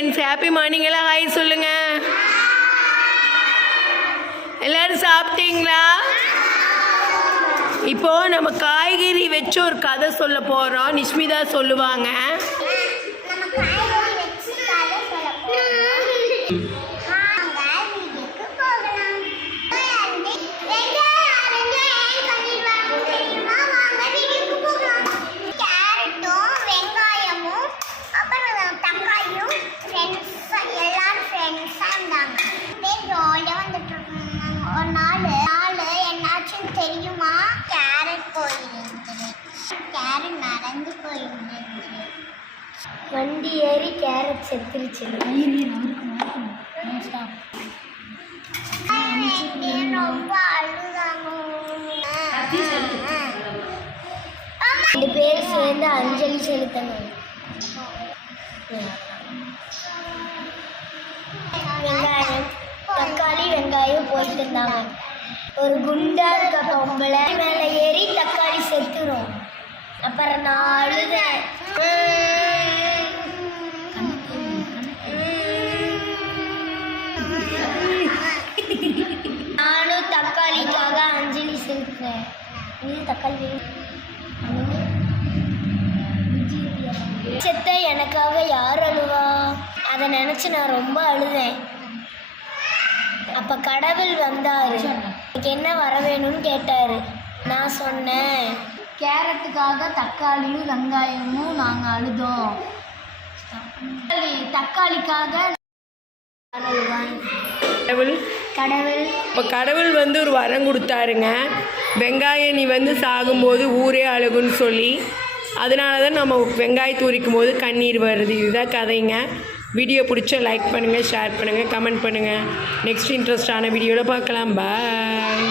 Friends happy morning எல்லாம். Hi சொல்லுங்க. எல்லாரும் சாப்பிட்டீங்களா? இப்போ நம்ம காய்கறி வச்சு ஒரு கதை சொல்ல போறோம். நிஷ்மிதா சொல்லுவாங்க நம்ம காய்கறி வச்சு கதை சொல்ல போறோம். வாங்க, வீட்டுக்கு போகலாம். வந்து வெங்காயம் அரைஞ்சா ஏன் பண்ணிடுவாங்க தெரியுமா? வாங்க, வீட்டுக்கு போகலாம். கேரட்டும், வெங்காயமும், அப்புறம் தக்காளியும் friends ஆ- எல்லாரும் friends ஆ இருந்தாங்க. அப்படியே jolly ஆ வந்துட்டு இருந்தாங்க. ஒரு நாள் நாள் என்னாச்சுன்னு தெரியுமா? கேரட் போயிருந்தது கேரட் நடந்து போயிருந்தது வண்டி ஏறி கேரட் செத்துருச்சு ரொம்ப அழுதாங்க. ரெண்டு பேர் சேர்ந்து அஞ்சலி செலுத்தணும் வெங்காயம் தக்காளி வெங்காயம் போயிட்டு இருந்தாங்க ஒரு குண்டா இருக்க பொம்பளை மேலே ஏறி தக்காளி செத்துரும். அப்புறம் நான் அழுதேன். நானும் தக்காளிக்காக அஞ்சலி செலுத்துறேன் நீ தக்காளி செத்த எனக்காக யார் அழுவா? அதை நினச்சி நான் ரொம்ப அழுதேன். அப்போ கடவுள் வந்தார். எனக்கு என்ன வர வேணும்னு கேட்டார். நான் சொன்னேன். கேரட்டுக்காக தக்காளியும் வெங்காயமும் நாங்கள் அழுதோம். தக்காளி தக்காளிக்காக கடவுள். கடவுள். இப்போ கடவுள் வந்து ஒரு வரம் கொடுத்தாருங்க. வெங்காயம் நீ வந்து சாகும்போது ஊரே அழுகுன்னு சொல்லி அதனால தான் நம்ம வெங்காயத்தை உரிக்கும் போது கண்ணீர் வருது. இதுதான் கதைங்க. வீடியோ பிடிச்சா லைக் பண்ணுங்கள் ஷேர் பண்ணுங்கள் கமெண்ட் பண்ணுங்கள் நெக்ஸ்ட் இன்ட்ரெஸ்டான வீடியோவில் பார்க்கலாம். பாய்